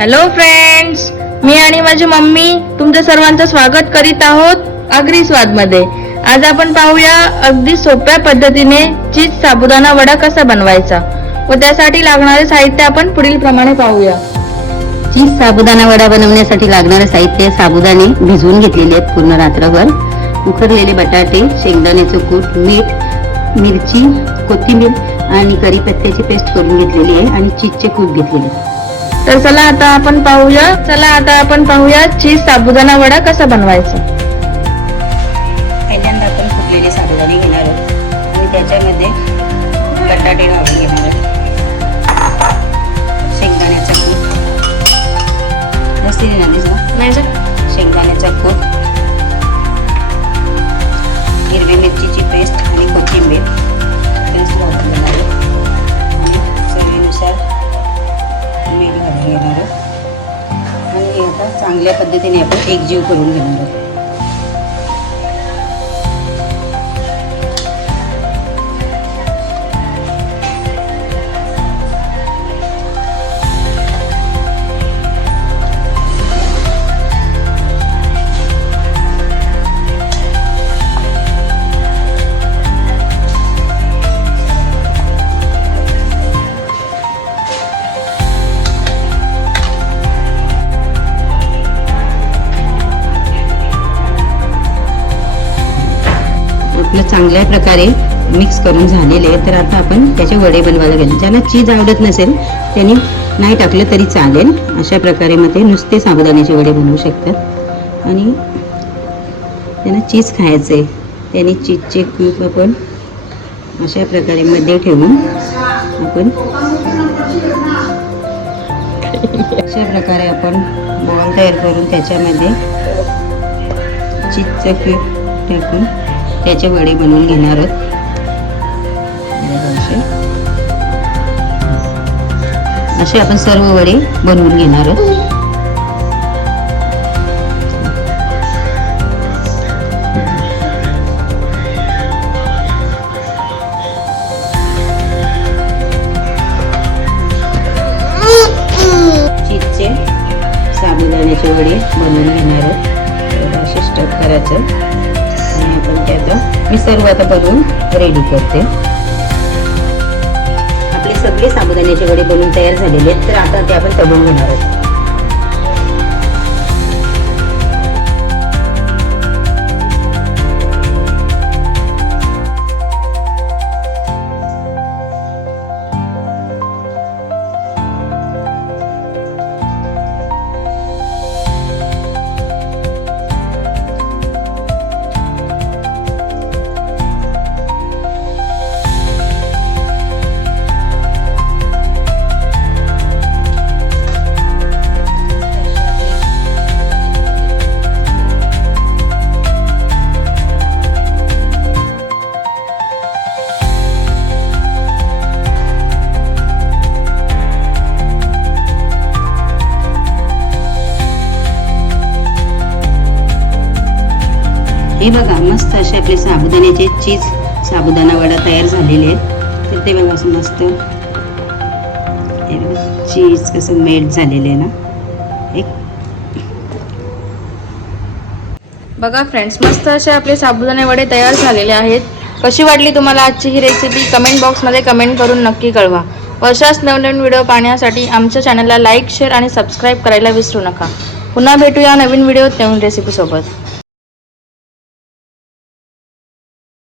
Hello friends, मी आणि माझी mummy तुमच्या सर्वांचं स्वागत करीत आहोत आगरी स्वाद मध्ये। आज आपण पाहूया अगदी सोप्या पद्धतीने चीज साबुदाणा वडा कसा बनवायचा व त्यासाठी लागणारे साहित्य आपण पुढील प्रमाणे पाहूया। चीज साबुदाणा वडा बनवण्यासाठी लागणारे साहित्य: साबुदाणे भिजवून घेतलेले आहेत पूर्ण रात्रभर, उकडलेले बटाटे, शेंगदाण्याचं कूट, मीठ, मिरची, कोथिंबीर आणि कढीपत्त्याची पेस्ट करून घेतलेली आहे आणि चीजचे कूट घेतलेले। तर चला आता आपण पाहूया चीज साबुदाणा वडा कसा बनवायचा। पहिल्यांदा आपण फुटलेले साबुदाणे घेणार आहोत आणि त्याच्यामध्ये बटाटे घालून घेणार आहोत, शेंगदाण्याचा कूट, शेंगदाण्याचा कूट, हिरवी मिरचीची पेस्ट आणि कोथिंबीर पेस्ट घालून घेणार आहोत आणि चवीनुसार मीठ घालून घेणार आहोत आणि हे आता चांगल्या पद्धतीने आपण एकजीव करून घेणार आहोत। आपलं चांगल्या प्रकारे मिक्स करून झालेले आहे, तर आता आपण त्याचे वडे बनवायला घेऊ। ज्यांना चीज आवडत नसेल त्यांनी नाही टाकलं तरी चालेल। अशा प्रकारे मध्ये नुसते साबुदाण्याचे वडे बनवू शकतात आणि त्यांना चीज खायचे त्यांनी चीजचे क्यूब आपण अशा प्रकारे मध्ये ठेवून आपण अशा प्रकारे आपण बॉल तयार करून त्याच्यामध्ये चीजचं क्यूब टाकून त्याचे वडे बनवून घेणार आहोत। असे आपण सर्व वडे बनवून घेणार आहोत। चीजचे साबुदाण्याचे वडे बनवून घेणार आहोत। असे स्टफ करायचं आणि आपण त्याचं मी सर्व आता बनवून रेडी करते। आपले सगळे साबुदाण्याचे वडे बनवून तयार झालेले आहेत, तर आता ते आपण तळून घेणार आहोत। हे बघा, मस्त असे आपले साबुदाण्याचे चीज साबुदाणा वडा तयार झालेले आहेत। तर ते बघा असं मस्त चीज कसं मेल्ट झालेले आहे ना। एक बघा फ्रेंड्स, मस्त असे आपले साबुदाणे वडे तयार झालेले आहेत। कशी वाटली तुम्हाला आजची ही रेसिपी कमेंट बॉक्समध्ये कमेंट करून नक्की कळवा। अशाच नवनवीन व्हिडिओ पाहण्यासाठी आमच्या चॅनलला लाईक, शेअर आणि सबस्क्राईब करायला विसरू नका। पुन्हा भेटूया नवीन व्हिडिओ नवीन रेसिपी सोबत।